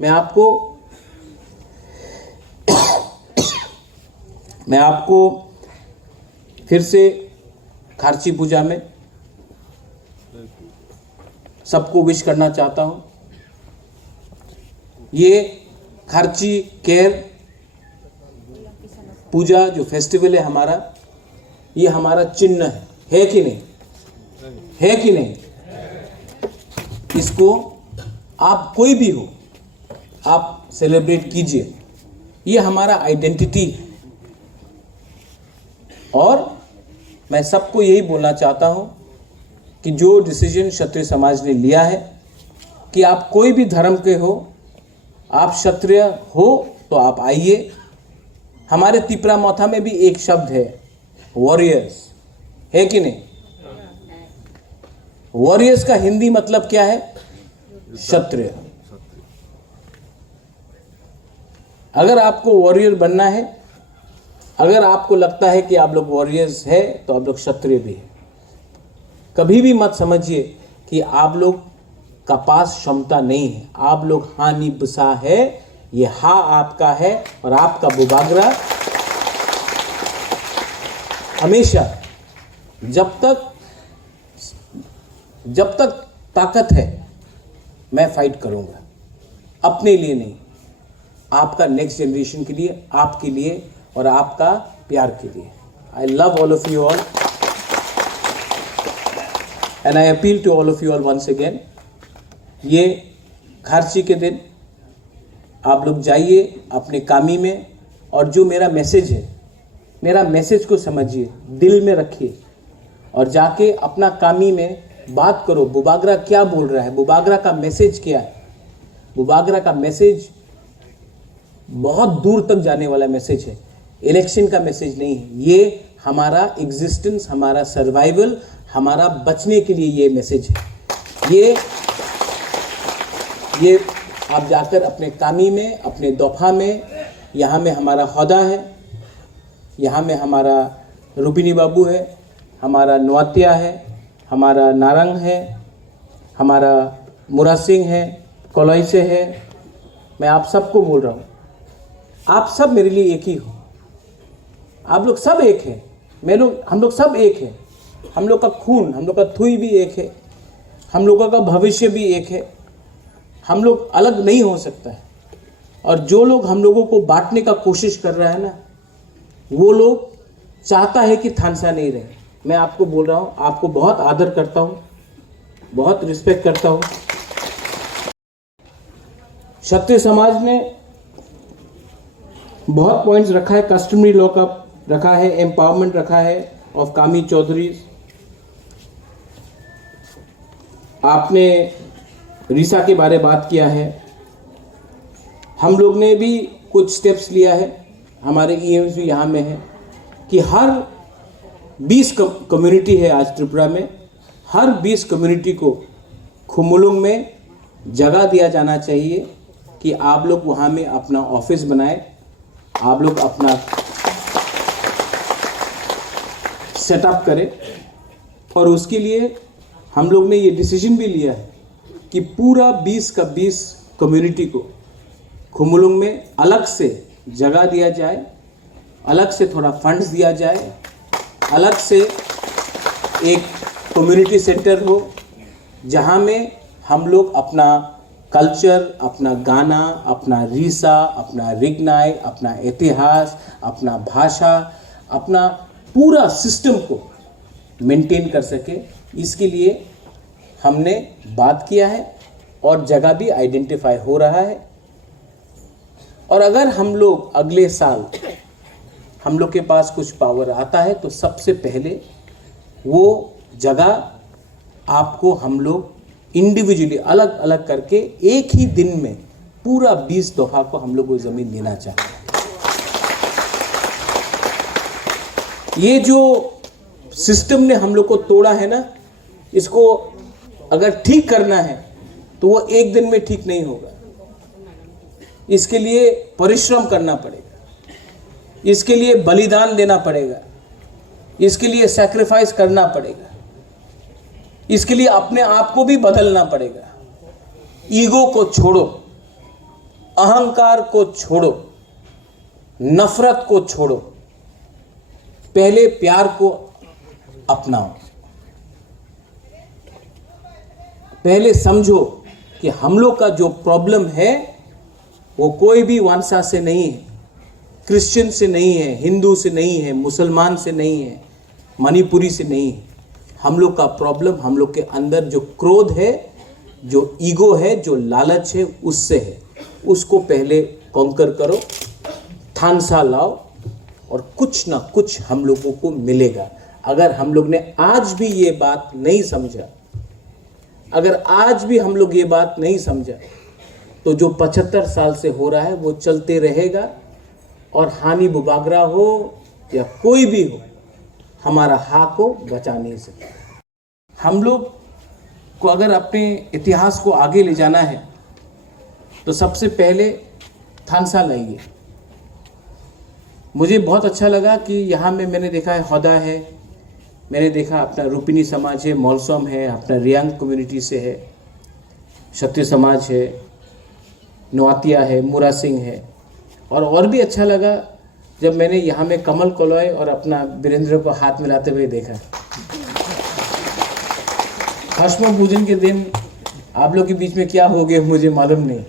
मैं आपको फिर से खारची पूजा में सबको विश करना चाहता हूं। ये खारची केयर पूजा जो फेस्टिवल है हमारा, ये हमारा चिन्ह है कि नहीं? है कि नहीं? इसको आप कोई भी हो, आप सेलिब्रेट कीजिए। ये हमारा आइडेंटिटी है। और मैं सबको यही बोलना चाहता हूं कि जो डिसीजन क्षत्रिय समाज ने लिया है कि आप कोई भी धर्म के हो, आप क्षत्रिय हो तो आप आइए। हमारे तिपरा मौथा में भी एक शब्द है, वॉरियर्स, है कि नहीं? वॉरियर्स का हिंदी मतलब क्या है? क्षत्रिय। अगर आपको वॉरियर बनना है, अगर आपको लगता है कि आप लोग वॉरियर्स है तो आप लोग क्षत्रिय भी है। कभी भी मत समझिए कि आप लोग का पास क्षमता नहीं है। आप लोग हानि बसा है, ये हा आपका है और आपका बुबागरा हमेशा जब तक ताकत है मैं फाइट करूंगा, अपने लिए नहीं, आपका नेक्स्ट जनरेशन के लिए, आपके लिए और आपका प्यार के लिए। I love all of you all and I appeal to all of you all once अगेन। ये खारची के दिन आप लोग जाइए अपने कामी में, और जो मेरा मैसेज है, मेरा मैसेज को समझिए, दिल में रखिए और जाके अपना कामी में बात करो। बुबागरा क्या बोल रहा है, बुबागरा का मैसेज क्या है? बुबागरा का मैसेज बहुत दूर तक जाने वाला मैसेज है, इलेक्शन का मैसेज नहीं है। ये हमारा एग्जिस्टेंस, हमारा सर्वाइवल, हमारा बचने के लिए ये मैसेज है। ये आप जाकर अपने कामी में, अपने दोफा में, यहाँ में हमारा हौदा है, यहाँ में हमारा रुबिनी बाबू है, हमारा नौतिया है, हमारा नारंग है, हमारा मुरा सिंह है, कोलोई से है। मैं आप सबको बोल रहा हूँ, आप सब मेरे लिए एक ही हो। आप लोग सब एक हैं, हम लोग सब एक हैं। हम लोग का खून, हम लोग का थुई भी एक है, हम लोगों का भविष्य भी एक है। हम लोग अलग नहीं हो सकता है। और जो लोग हम लोगों को बांटने का कोशिश कर रहा है ना, वो लोग चाहता है कि थानसा नहीं रहे। मैं आपको बोल रहा हूँ, आपको बहुत आदर करता हूँ, बहुत रिस्पेक्ट करता हूँ। क्षत्रिय समाज ने बहुत पॉइंट्स रखा है, कस्टमरी लॉकअप रखा है, एम्पावरमेंट रखा है ऑफ कामी चौधरी। आपने रीसा के बारे बात किया है। हम लोग ने भी कुछ स्टेप्स लिया है, हमारे ईएम्स भी यहाँ में है कि हर 20 कम्युनिटी है आज त्रिपुरा में, हर 20 कम्युनिटी को खुमुलुंग में जगह दिया जाना चाहिए कि आप लोग वहाँ में अपना ऑफिस बनाए, आप लोग अपना सेटअप करें। और उसके लिए हम लोग ने ये डिसीजन भी लिया है कि पूरा 20 का 20 कम्युनिटी को खुमुलुंग में अलग से जगह दिया जाए, अलग से थोड़ा फंड्स दिया जाए, अलग से एक कम्युनिटी सेंटर हो जहाँ में हम लोग अपना कल्चर, अपना गाना, अपना रीसा, अपना रिगनाई, अपना इतिहास, अपना भाषा, अपना पूरा सिस्टम को मेंटेन कर सके। इसके लिए हमने बात किया है और जगह भी आइडेंटिफाई हो रहा है। और अगर हम लोग अगले साल हम लोग के पास कुछ पावर आता है तो सबसे पहले वो जगह आपको हम लोग इंडिविजुअली अलग अलग करके एक ही दिन में पूरा 20 दफा को हम लोग वो ज़मीन लेना चाहते हैं। ये जो सिस्टम ने हम लोग को तोड़ा है ना, इसको अगर ठीक करना है तो वो एक दिन में ठीक नहीं होगा। इसके लिए परिश्रम करना पड़ेगा, इसके लिए बलिदान देना पड़ेगा, इसके लिए सैक्रिफाइस करना पड़ेगा, इसके लिए अपने आप को भी बदलना पड़ेगा। ईगो को छोड़ो, अहंकार को छोड़ो, नफरत को छोड़ो, पहले प्यार को अपनाओ। पहले समझो कि हम लोग का जो प्रॉब्लम है वो कोई भी वंशा से नहीं है, क्रिश्चियन से नहीं है, हिंदू से नहीं है, मुसलमान से नहीं है, मणिपुरी से नहीं है। हम लोग का प्रॉब्लम हम लोग के अंदर जो क्रोध है, जो ईगो है, जो लालच है, उससे है। उसको पहले कॉन्कर करो, थानसा लाओ और कुछ ना कुछ हम लोगों को मिलेगा। अगर हम लोग ने आज भी ये बात नहीं समझा, अगर आज भी हम लोग ये बात नहीं समझा, तो जो 75 साल से हो रहा है वो चलते रहेगा और हानि बुबागरा हो या कोई भी हो, हमारा हाथ को बचा नहीं सकता। हम लोग को अगर अपने इतिहास को आगे ले जाना है तो सबसे पहले थानसा लाइए। मुझे बहुत अच्छा लगा कि यहाँ में मैंने देखा है हौदा है, मैंने देखा अपना रूपिनी समाज है, मौलसम है, अपना रियांग कम्युनिटी से है, क्षत्रिय समाज है, नवातिया है, मुरा सिंह है। और भी अच्छा लगा जब मैंने यहाँ में कमल कोलॉय और अपना वीरेंद्र को हाथ मिलाते हुए देखा। हश्म पूजन के दिन आप लोग के बीच में क्या हो गया मुझे मालूम नहीं,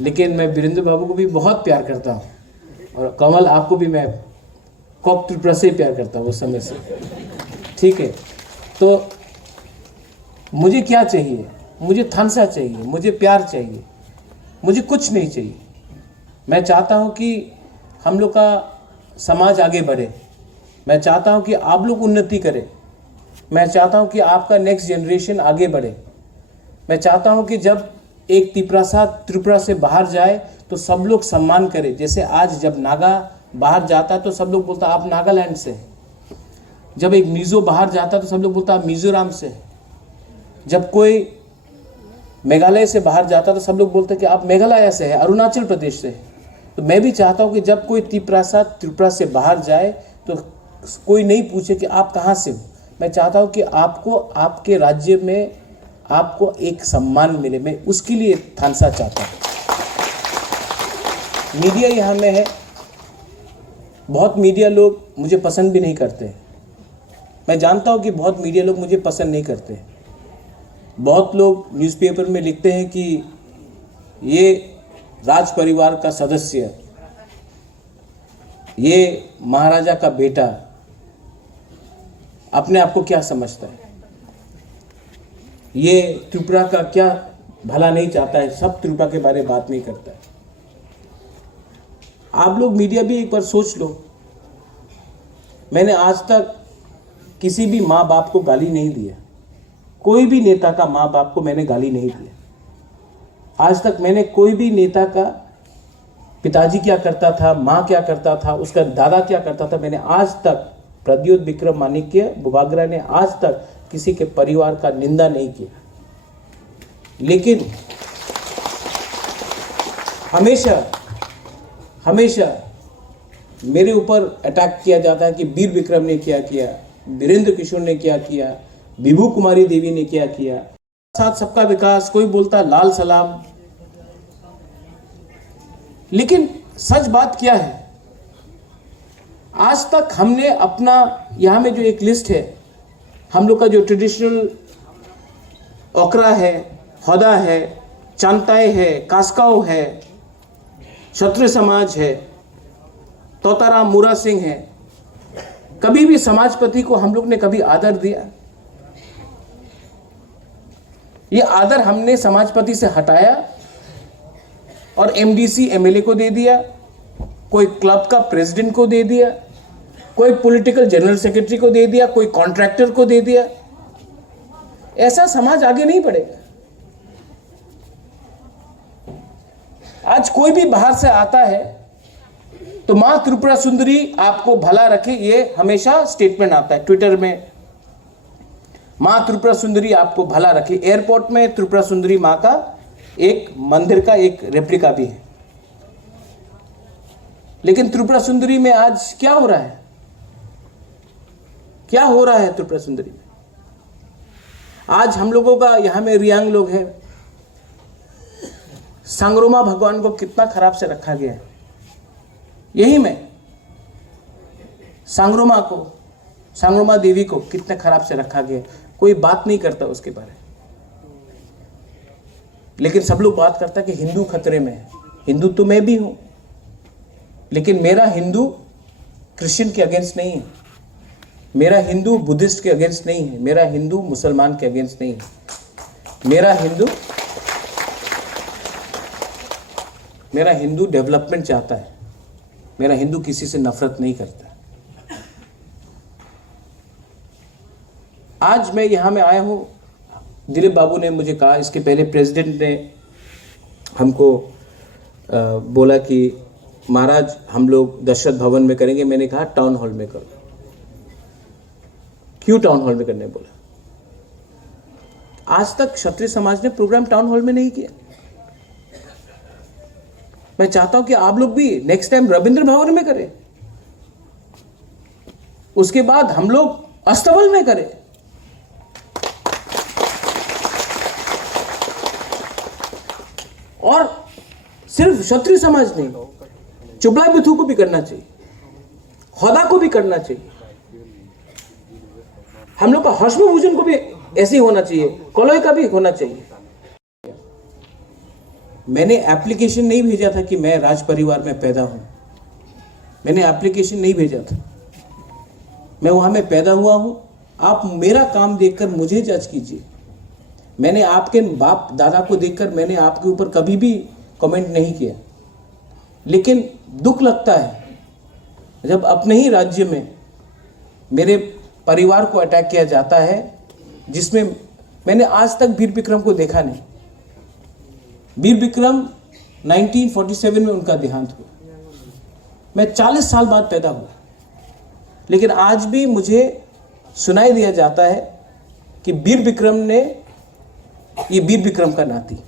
लेकिन मैं वीरेंद्र बाबू को भी बहुत प्यार करता हूँ और कमल आपको भी मैं कॉक त्रिपुरा से प्यार करता हूँ उस समय से। ठीक है, तो मुझे क्या चाहिए? मुझे थानसा चाहिए, मुझे प्यार चाहिए, मुझे कुछ नहीं चाहिए। मैं चाहता हूँ कि हम लोग का समाज आगे बढ़े, मैं चाहता हूँ कि आप लोग उन्नति करें, मैं चाहता हूँ कि आपका नेक्स्ट जनरेशन आगे बढ़े। मैं चाहता हूँ कि जब एक त्रिपुरा से बाहर जाए तो सब लोग सम्मान करें। जैसे आज जब नागा बाहर जाता है तो सब लोग बोलता आप नागालैंड से हैं। जब एक मिज़ो बाहर जाता है तो सब लोग बोलता आप मिज़ोरम से हैं। जब कोई मेघालय से बाहर जाता है तो सब लोग बोलते हैं कि आप मेघालय से हैं, अरुणाचल प्रदेश से हैं। तो मैं भी चाहता हूँ कि जब कोई त्रिपुरा से बाहर जाए तो कोई नहीं पूछे कि आप कहाँ से हो। मैं चाहता हूँ कि आपको आपके राज्य में आपको एक सम्मान मिले। मैं उसके लिए थानसा चाहता हूँ। मीडिया यहाँ में है, बहुत मीडिया लोग मुझे पसंद भी नहीं करते। मैं जानता हूँ कि बहुत मीडिया लोग मुझे पसंद नहीं करते। बहुत लोग न्यूज़पेपर में लिखते हैं कि ये राज परिवार का सदस्य, ये महाराजा का बेटा अपने आप को क्या समझता है, ये त्रिपुरा का क्या भला नहीं चाहता है, सब त्रिपुरा के बारे में बात नहीं करता है। आप लोग मीडिया भी एक बार सोच लो। मैंने आज तक किसी भी माँ बाप को गाली नहीं दिया, कोई भी नेता का माँ बाप को मैंने गाली नहीं दिया। आज तक मैंने कोई भी नेता का पिताजी क्या करता था, माँ क्या करता था, उसका दादा क्या करता था, मैंने आज तक प्रद्योत विक्रम माणिक्य बुबागरा ने आज तक किसी के परिवार का निंदा नहीं किया। लेकिन हमेशा मेरे ऊपर अटैक किया जाता है कि वीर विक्रम ने क्या किया, वीरेंद्र किशोर ने क्या किया, विभू कुमारी देवी ने क्या किया, साथ सबका विकास, कोई बोलता लाल सलाम। लेकिन सच बात क्या है, आज तक हमने अपना यहाँ में जो एक लिस्ट है, हम लोग का जो ट्रेडिशनल ओकरा है, हौदा है, चांताई है, कास्काओ है, क्षत्रिय समाज है, तोताराम मुरा सिंह है, कभी भी समाजपति को हम लोग ने कभी आदर दिया? ये आदर हमने समाजपति से हटाया और एमडीसी एमएलए को दे दिया, कोई क्लब का प्रेसिडेंट को दे दिया, कोई पॉलिटिकल जनरल सेक्रेटरी को दे दिया, कोई कॉन्ट्रैक्टर को दे दिया। ऐसा समाज आगे नहीं बढ़ेगा। आज कोई भी बाहर से आता है तो मां त्रिपुरा सुंदरी आपको भला रखे, ये हमेशा स्टेटमेंट आता है ट्विटर में, मां त्रिपुरा सुंदरी आपको भला रखे। एयरपोर्ट में त्रिपुरा सुंदरी मां का एक मंदिर का एक रेप्लिका भी है। लेकिन त्रिपुरा सुंदरी में आज क्या हो रहा है? क्या हो रहा है त्रिपुरा सुंदरी में? आज हम लोगों का यहां में रियांग लोग हैं, सांगरोमा भगवान को कितना खराब से रखा गया है। यही में सांगरोमा देवी को कितने खराब से रखा गया, कोई बात नहीं करता उसके बारे में। लेकिन सब लोग बात करता है कि हिंदू खतरे में है। हिंदू तो मैं भी हूं, लेकिन मेरा हिंदू क्रिश्चियन के अगेंस्ट नहीं है, मेरा हिंदू बुद्धिस्ट के अगेंस्ट नहीं है, मेरा हिंदू मुसलमान के अगेंस्ट नहीं है। मेरा हिंदू डेवलपमेंट चाहता है। मेरा हिंदू किसी से नफरत नहीं करता। आज मैं यहां में आया हूं, दिलीप बाबू ने मुझे कहा, इसके पहले प्रेसिडेंट ने हमको बोला कि महाराज हम लोग दशरथ भवन में करेंगे। मैंने कहा टाउन हॉल में करो। क्यों टाउन हॉल में करने बोला? आज तक क्षत्रिय समाज ने प्रोग्राम टाउन हॉल में नहीं किया। मैं चाहता हूं कि आप लोग भी नेक्स्ट टाइम रविंद्र भवन में करें, उसके बाद हम लोग अस्तबल में करें। और सिर्फ क्षत्रिय समाज नहीं, चुबला बिथू को भी करना चाहिए, होदा को भी करना चाहिए, हम लोग का हर्षभूषण को भी ऐसे ही होना चाहिए, कॉलोई का भी होना चाहिए। मैंने एप्लीकेशन नहीं भेजा था कि मैं राज परिवार में पैदा हूं। मैंने एप्लीकेशन नहीं भेजा था। मैं वहां में पैदा हुआ हूं। आप मेरा काम देखकर मुझे जज कीजिए। मैंने आपके बाप दादा को देखकर मैंने आपके ऊपर कभी भी कमेंट नहीं किया। लेकिन दुख लगता है जब अपने ही राज्य में मेरे परिवार को अटैक किया जाता है, जिसमें मैंने आज तक वीर विक्रम को देखा नहीं। वीर विक्रम 1947 में उनका देहांत हुआ। मैं 40 साल बाद पैदा हुआ, लेकिन आज भी मुझे सुनाई दिया जाता है कि वीर विक्रम ने, ये वीर विक्रम का नाती।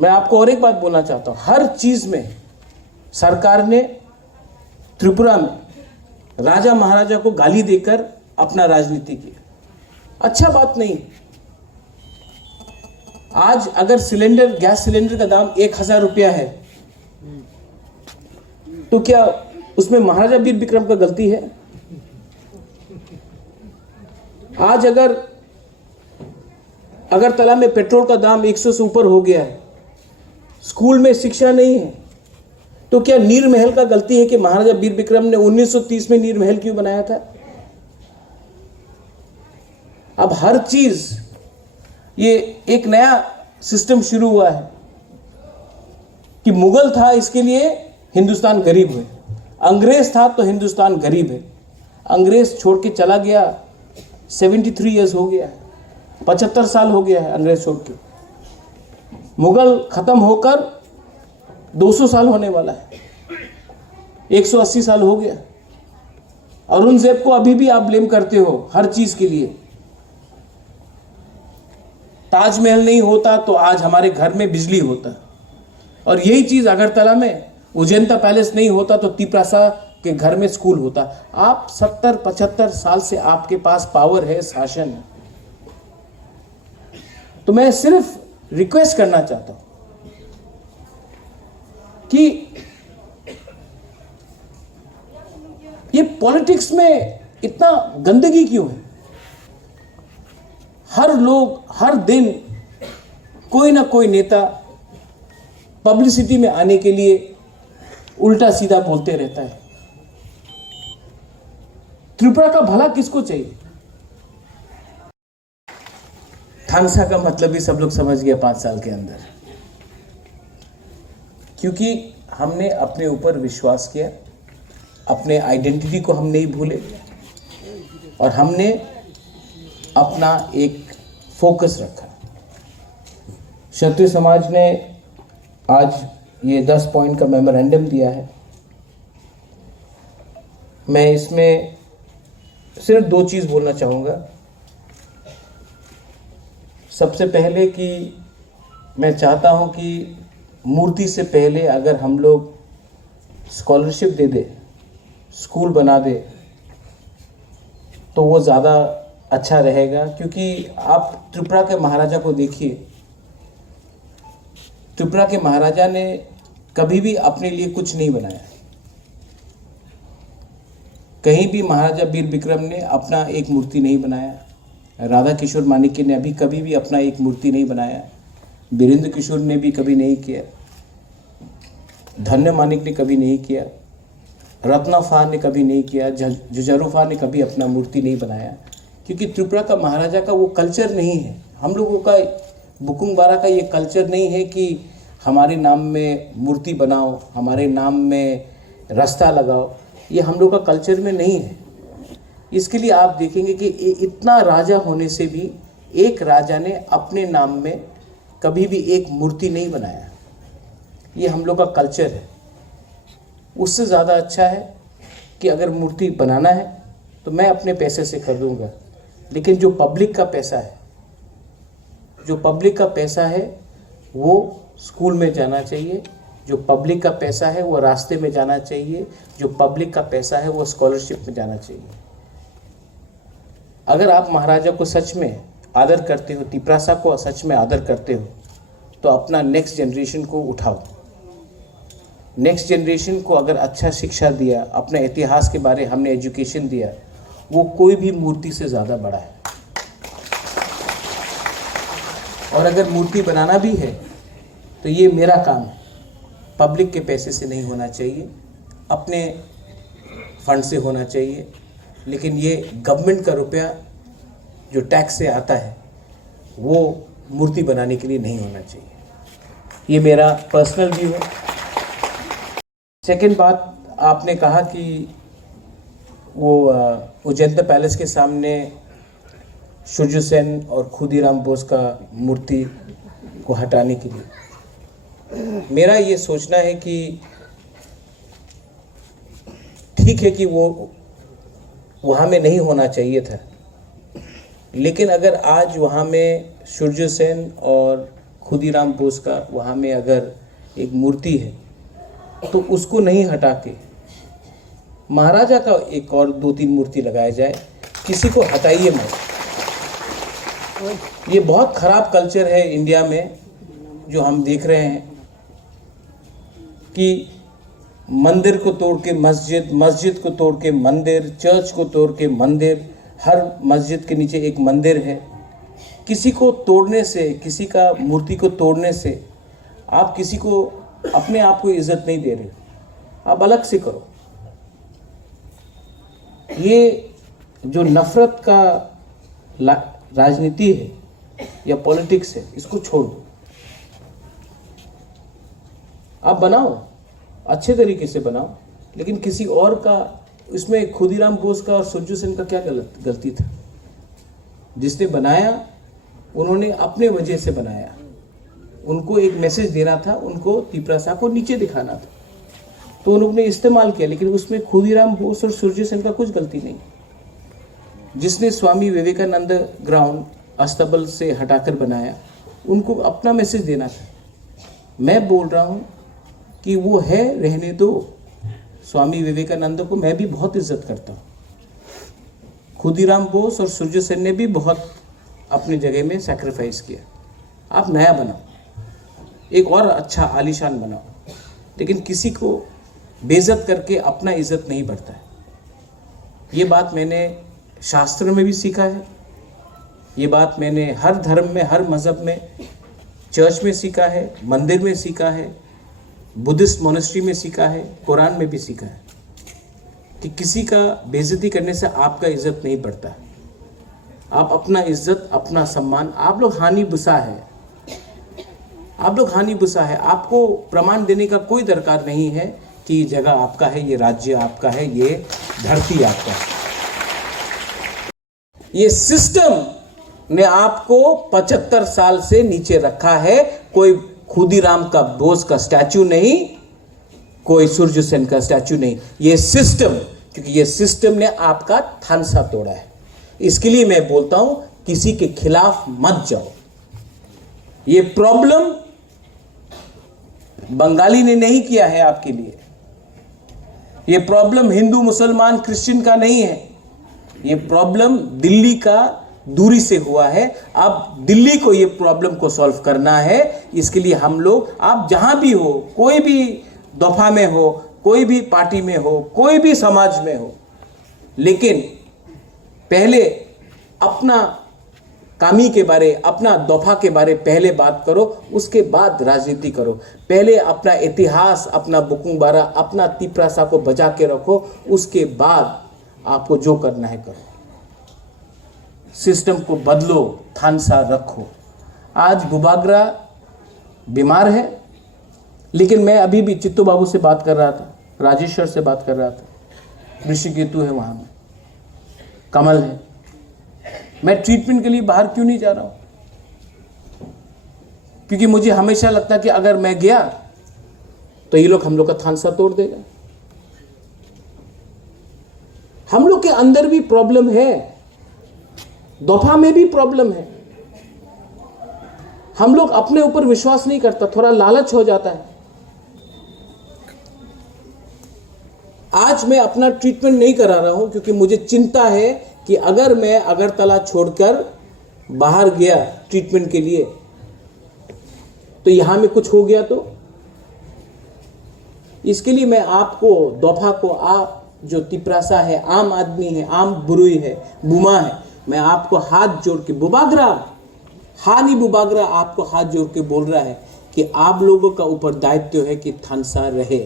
मैं आपको और एक बात बोलना चाहता हूं, हर चीज में सरकार ने त्रिपुरा में राजा महाराजा को गाली देकर अपना राजनीति किया। अच्छा बात नहीं। आज अगर गैस सिलेंडर का दाम 1000 रुपया है, तो क्या उसमें महाराजा वीर विक्रम का गलती है? आज अगरतला में पेट्रोल का दाम 100 से ऊपर हो गया है, स्कूल में शिक्षा नहीं है, तो क्या नीर महल का गलती है कि महाराजा वीर विक्रम ने 1930 में नीर महल क्यों बनाया था? अब हर चीज, ये एक नया सिस्टम शुरू हुआ है कि मुगल था इसके लिए हिंदुस्तान गरीब है, अंग्रेज था तो हिंदुस्तान गरीब है। अंग्रेज छोड़ के चला गया, 73 ईयर्स हो गया है, 75 साल हो गया है अंग्रेज छोड़ के। मुगल खत्म होकर 200 साल होने वाला है, 180 साल हो गया। औरंगजेब को अभी भी आप ब्लेम करते हो हर चीज के लिए। ताजमहल नहीं होता तो आज हमारे घर में बिजली होता, और यही चीज अगरतला में उजेंता पैलेस नहीं होता तो तिपरासा के घर में स्कूल होता। आप 70-75 साल से आपके पास पावर है, शासन है। तो मैं सिर्फ रिक्वेस्ट करना चाहता हूं कि ये पॉलिटिक्स में इतना गंदगी क्यों है? हर लोग हर दिन कोई ना कोई नेता पब्लिसिटी में आने के लिए उल्टा सीधा बोलते रहता है। त्रिपुरा का भला किसको चाहिए? थांगसा का मतलब भी सब लोग समझ गए 5 साल के अंदर, क्योंकि हमने अपने ऊपर विश्वास किया, अपने आइडेंटिटी को हम नहीं भूले, और हमने अपना एक फोकस रखा। क्षत्रिय समाज ने आज ये 10 पॉइंट का मेमोरेंडम दिया है। मैं इसमें सिर्फ 2 चीज़ बोलना चाहूँगा। सबसे पहले कि मैं चाहता हूँ कि मूर्ति से पहले अगर हम लोग स्कॉलरशिप दे दे, स्कूल बना दे, तो वो ज़्यादा अच्छा रहेगा। क्योंकि आप त्रिपुरा के महाराजा को देखिए, त्रिपुरा के महाराजा ने कभी भी अपने लिए कुछ नहीं बनाया। कहीं भी महाराजा वीर विक्रम ने अपना एक मूर्ति नहीं बनाया। राधा किशोर माणिक्य ने अभी कभी भी अपना एक मूर्ति नहीं बनाया। वीरेंद्र किशोर ने भी कभी नहीं किया। धन्य मानिक ने कभी नहीं किया। रत्नाफा ने कभी नहीं किया। जुझारूफा ने कभी अपना मूर्ति नहीं बनाया, क्योंकि त्रिपुरा का महाराजा का वो कल्चर नहीं है। हम लोगों का बुकुंग बारा का ये कल्चर नहीं है कि हमारे नाम में मूर्ति बनाओ, हमारे नाम में रास्ता लगाओ। ये हम लोग का कल्चर में नहीं है। इसके लिए आप देखेंगे कि इतना राजा होने से भी एक राजा ने अपने नाम में कभी भी एक मूर्ति नहीं बनाया। ये हम लोग का कल्चर है। उससे ज़्यादा अच्छा है कि अगर मूर्ति बनाना है तो मैं अपने पैसे से खरीदूंगा, लेकिन जो पब्लिक का पैसा है, जो पब्लिक का पैसा है वो स्कूल में जाना चाहिए। जो पब्लिक का पैसा है वो रास्ते में जाना चाहिए। जो पब्लिक का पैसा है वो स्कॉलरशिप में जाना चाहिए। अगर आप महाराजा को सच में आदर करते हो, तिपरासा को सच में आदर करते हो, तो अपना नेक्स्ट जनरेशन को उठाओ। नेक्स्ट जनरेशन को अगर अच्छा शिक्षा दिया, अपने इतिहास के बारे हमने एजुकेशन दिया, वो कोई भी मूर्ति से ज़्यादा बड़ा है। और अगर मूर्ति बनाना भी है तो ये मेरा काम है, पब्लिक के पैसे से नहीं होना चाहिए, अपने फंड से होना चाहिए। लेकिन ये गवर्नमेंट का रुपया जो टैक्स से आता है वो मूर्ति बनाने के लिए नहीं होना चाहिए। ये मेरा पर्सनल व्यू है। सेकंड बात, आपने कहा कि वो उजैन पैलेस के सामने सूर्य सेन और खुदीराम बोस का मूर्ति को हटाने के लिए मेरा ये सोचना है कि ठीक है कि वो वहाँ में नहीं होना चाहिए था, लेकिन अगर आज वहाँ में सूर्य सेन और खुदीराम बोस का वहाँ में अगर एक मूर्ति है तो उसको नहीं हटा के महाराजा का एक और 2-3 मूर्ति लगाया जाए। किसी को हटाइए मत। ये बहुत खराब कल्चर है इंडिया में जो हम देख रहे हैं कि मंदिर को तोड़ के मस्जिद, मस्जिद को तोड़ के मंदिर, चर्च को तोड़ के मंदिर, हर मस्जिद के नीचे एक मंदिर है। किसी को तोड़ने से, किसी का मूर्ति को तोड़ने से आप किसी को अपने आप को इज्जत नहीं दे रहे, आप अलग से करो। ये जो नफरत का राजनीति है या पॉलिटिक्स है, इसको छोड़ दो। आप बनाओ, अच्छे तरीके से बनाओ, लेकिन किसी और का, इसमें खुदीराम बोस का और सूर्य सेन का क्या गलती था? जिसने बनाया उन्होंने अपने वजह से बनाया। उनको एक मैसेज देना था, उनको तिपरासा को नीचे दिखाना था, तो उन्होंने इस्तेमाल किया। लेकिन उसमें खुदीराम बोस और सूर्य सेन का कुछ गलती नहीं। जिसने स्वामी विवेकानंद ग्राउंड अस्तबल से हटाकर बनाया, उनको अपना मैसेज देना था। मैं बोल रहा हूँ कि वो है, रहने दो। स्वामी विवेकानंद को मैं भी बहुत इज्जत करता हूँ। खुदीराम बोस और सूर्य सेन ने भी बहुत अपनी जगह में सैक्रिफाइस किया। आप नया बनाओ, एक और अच्छा आलीशान बनाओ, लेकिन किसी को बेइज्जत करके अपना इज्जत नहीं बढ़ता है। ये बात मैंने शास्त्र में भी सीखा है। ये बात मैंने हर धर्म में, हर मज़हब में, चर्च में सीखा है, मंदिर में सीखा है, बुद्धिस्ट मोनेस्ट्री में सीखा है, कुरान में भी सीखा है कि किसी का बेइज्जती करने से आपका इज्जत नहीं बढ़ता। आप अपना इज्जत, अपना सम्मान, आप लोग हानि बुसा है, आप लोग हानि बुसा है। आपको प्रमाण देने का कोई दरकार नहीं है कि ये जगह आपका है, ये राज्य आपका है, ये धरती आपका है। ये सिस्टम ने आपको 75 साल से नीचे रखा है। कोई खुदीराम का बोस का स्टैचू नहीं, कोई सूर्य सेन का स्टैचू नहीं। ये सिस्टम, क्योंकि ये सिस्टम ने आपका थानसा तोड़ा है। इसके लिए मैं बोलता हूं, किसी के खिलाफ मत जाओ। ये प्रॉब्लम बंगाली ने नहीं किया है आपके लिए। ये प्रॉब्लम हिंदू, मुसलमान, क्रिश्चियन का नहीं है। ये प्रॉब्लम दिल्ली का दूरी से हुआ है। अब दिल्ली को ये प्रॉब्लम को सॉल्व करना है। इसके लिए हम लोग, आप जहां भी हो, कोई भी दफा में हो, कोई भी पार्टी में हो, कोई भी समाज में हो, लेकिन पहले अपना कामी के बारे, अपना दफा के बारे पहले बात करो, उसके बाद राजनीति करो। पहले अपना इतिहास, अपना बुकुंग बारा, अपना तिपरासा को बचा के रखो, उसके बाद आपको जो करना है करो। सिस्टम को बदलो, थानसा रखो। आज बुबागरा बीमार है, लेकिन मैं अभी भी चित्तू बाबू से बात कर रहा था, राजेश्वर से बात कर रहा था, ऋषिकेतु है वहां में, कमल है। मैं ट्रीटमेंट के लिए बाहर क्यों नहीं जा रहा हूं? क्योंकि मुझे हमेशा लगता कि अगर मैं गया तो ये लोग हम लोग का थानसा तोड़ देगा। हम लोग के अंदर भी प्रॉब्लम है, दफा में भी प्रॉब्लम है। हम लोग अपने ऊपर विश्वास नहीं करता, थोड़ा लालच हो जाता है। आज मैं अपना ट्रीटमेंट नहीं करा रहा हूं क्योंकि मुझे चिंता है कि अगर मैं अगरतला छोड़कर बाहर गया ट्रीटमेंट के लिए तो यहां में कुछ हो गया तो। इसके लिए मैं आपको, दफा को, आप जो तिपरासा है, आम आदमी है, आम बुरुई है, बुमा है, मैं आपको हाथ जोड़ के, बुबागरा, हानी बुबागरा आपको हाथ जोड़ के बोल रहा है कि आप लोगों का ऊपर दायित्व है कि थानसा रहे।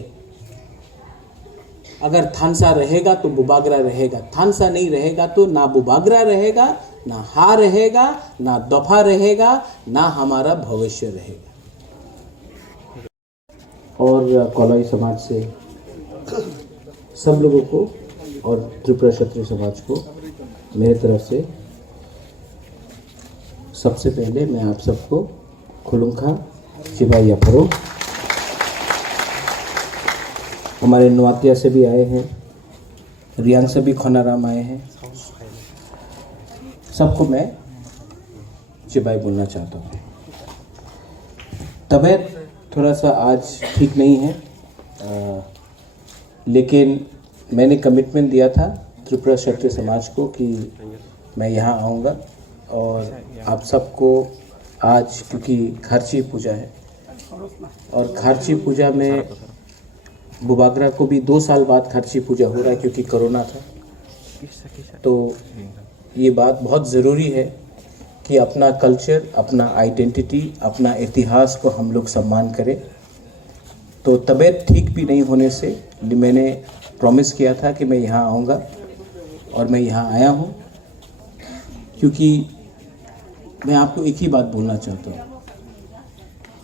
अगर थानसा रहेगा तो बुबागरा रहेगा, थानसा नहीं रहेगा तो ना बुबागरा रहेगा, ना हा रहेगा, ना दफा रहेगा, ना हमारा भविष्य रहेगा। और कोलाई समाज से सब लोगों को और त्रिपुरा क्षत्रिय समाज को मेरे तरफ से सबसे पहले मैं आप सबको खुलुंखा चिबाई अफरो। हमारे नवातिया से भी आए हैं, रियांग से भी खोनाराम आए हैं, सबको मैं चिबाई बोलना चाहता हूँ। तबीयत थोड़ा सा आज ठीक नहीं है, लेकिन मैंने कमिटमेंट दिया था त्रिपुरा क्षत्रिय समाज को कि मैं यहाँ आऊँगा और आप सबको आज, क्योंकि खारची पूजा है और खारची पूजा में बुबागरा को भी 2 साल बाद खारची पूजा हो रहा है क्योंकि कोरोना था, तो ये बात बहुत ज़रूरी है कि अपना कल्चर, अपना आइडेंटिटी, अपना इतिहास को हम लोग सम्मान करें। तो तबीयत ठीक भी नहीं होने से मैंने प्रॉमिस किया था कि मैं यहाँ आऊँगा और मैं यहाँ आया हूँ, क्योंकि मैं आपको एक ही बात बोलना चाहता हूँ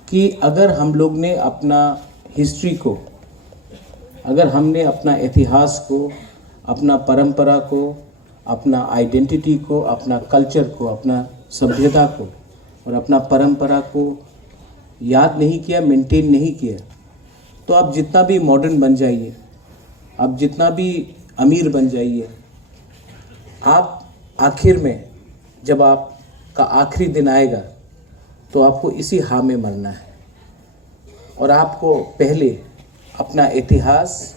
कि अगर हम लोग ने अपना हिस्ट्री को, अगर हमने अपना इतिहास को, अपना परंपरा को, अपना आइडेंटिटी को, अपना कल्चर को, अपना सभ्यता को और अपना परंपरा को याद नहीं किया, मेंटेन नहीं किया, तो आप जितना भी मॉडर्न बन जाइए, आप जितना भी अमीर बन जाइए, आप आखिर में जब आपका आखिरी दिन आएगा तो आपको इसी हां में मरना है। और आपको पहले अपना इतिहास,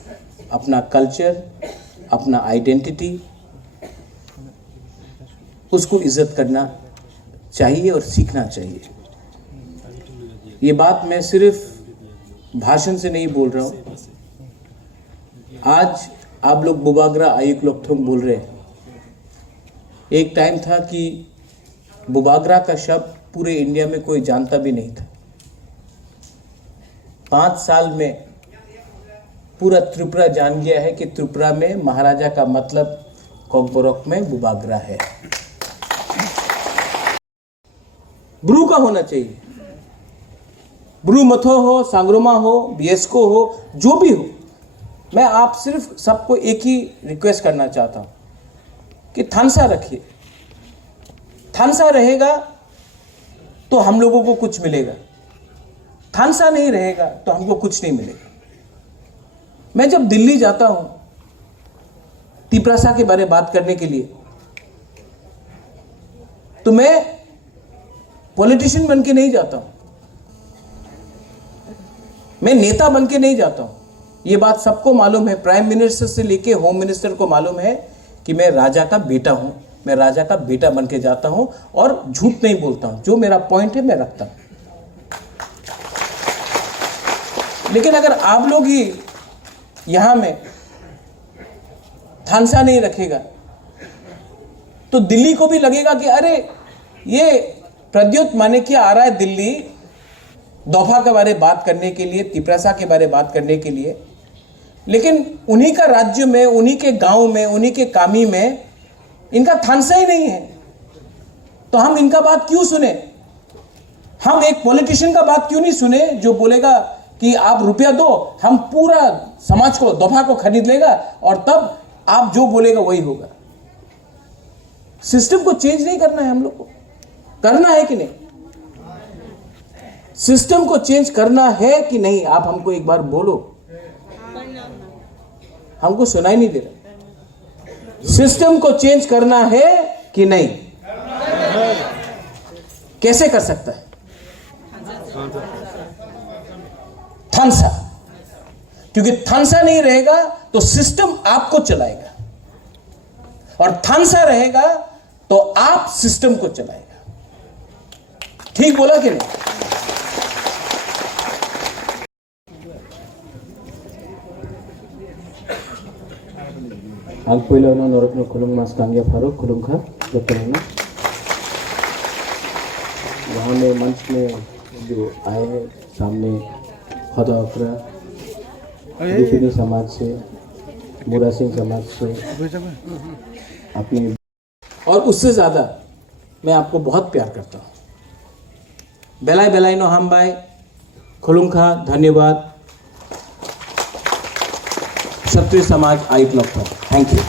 अपना कल्चर, अपना आइडेंटिटी, उसको इज्जत करना चाहिए और सीखना चाहिए। ये बात मैं सिर्फ भाषण से नहीं बोल रहा हूँ। आज आप लोग बुबागरा आयुक लोकथोंग बोल रहे हैं। एक टाइम था कि बुबागरा का शब्द पूरे इंडिया में कोई जानता भी नहीं था। 5 साल में पूरा त्रिपुरा जान गया है कि त्रिपुरा में महाराजा का मतलब कोकबोरोक में बुबागरा है। ब्रू का होना चाहिए, ब्रू मथो हो, सांग्रोमा हो, बियस्को हो, जो भी हो। मैं आप सिर्फ सबको एक ही रिक्वेस्ट करना चाहता हूं कि थानसा रखिए। थानसा रहेगा तो हम लोगों को कुछ मिलेगा, थानसा नहीं रहेगा तो हमको कुछ नहीं मिलेगा। मैं जब दिल्ली जाता हूं तिपरासा के बारे में बात करने के लिए, तो मैं पॉलिटिशियन बन के नहीं जाता हूं, मैं नेता बन के नहीं जाता हूं। ये बात सबको मालूम है, प्राइम मिनिस्टर से लेके होम मिनिस्टर को मालूम है कि मैं राजा का बेटा हूं, मैं राजा का बेटा बन के जाता हूं और झूठ नहीं बोलता हूं, जो मेरा पॉइंट है मैं रखता हूं। लेकिन अगर आप लोग ही यहां में थानसा नहीं रखेगा तो दिल्ली को भी लगेगा कि अरे ये प्रद्योत माणिक्य आ रहा है दिल्ली दोफा के बारे बात करने के लिए, तिपरासा के बारे बात करने के लिए, लेकिन उन्हीं का राज्य में, उन्हीं के गांव में, उन्हीं के कामी में इनका थानसा ही नहीं है। तो हम इनका बात क्यों सुने? हम एक पॉलिटिशियन का बात क्यों नहीं सुने जो बोलेगा कि आप रुपया दो, हम पूरा समाज को, दोफा को खरीद लेगा और तब आप जो बोलेगा वही होगा। सिस्टम को चेंज नहीं करना है हम लोग को, करना है कि नहीं? सिस्टम को चेंज करना है कि नहीं? आप हमको एक बार बोलो, हमको सुनाई नहीं दे रहा। सिस्टम को चेंज करना है कि नहीं? कैसे कर सकता है? थानसा, क्योंकि थानसा नहीं रहेगा तो सिस्टम आपको चलाएगा और थानसा रहेगा तो आप सिस्टम को चलाएगा। ठीक बोला कि नहीं? Al pueblo no norok kulung mas kangya Farooq kulung खा जतरना वहाँ में मंच में जो आए हैं सामने खुदा अफरा दूसरी समाज से, मुरा सिंह समाज से अपने, और उससे ज्यादा मैं आपको बहुत प्यार करता हूं। बेलाई बेलाई नो हम भाई खुलुंखा, धन्यवाद। क्षत्रिय समाज आइट लगता हूं। Thank you.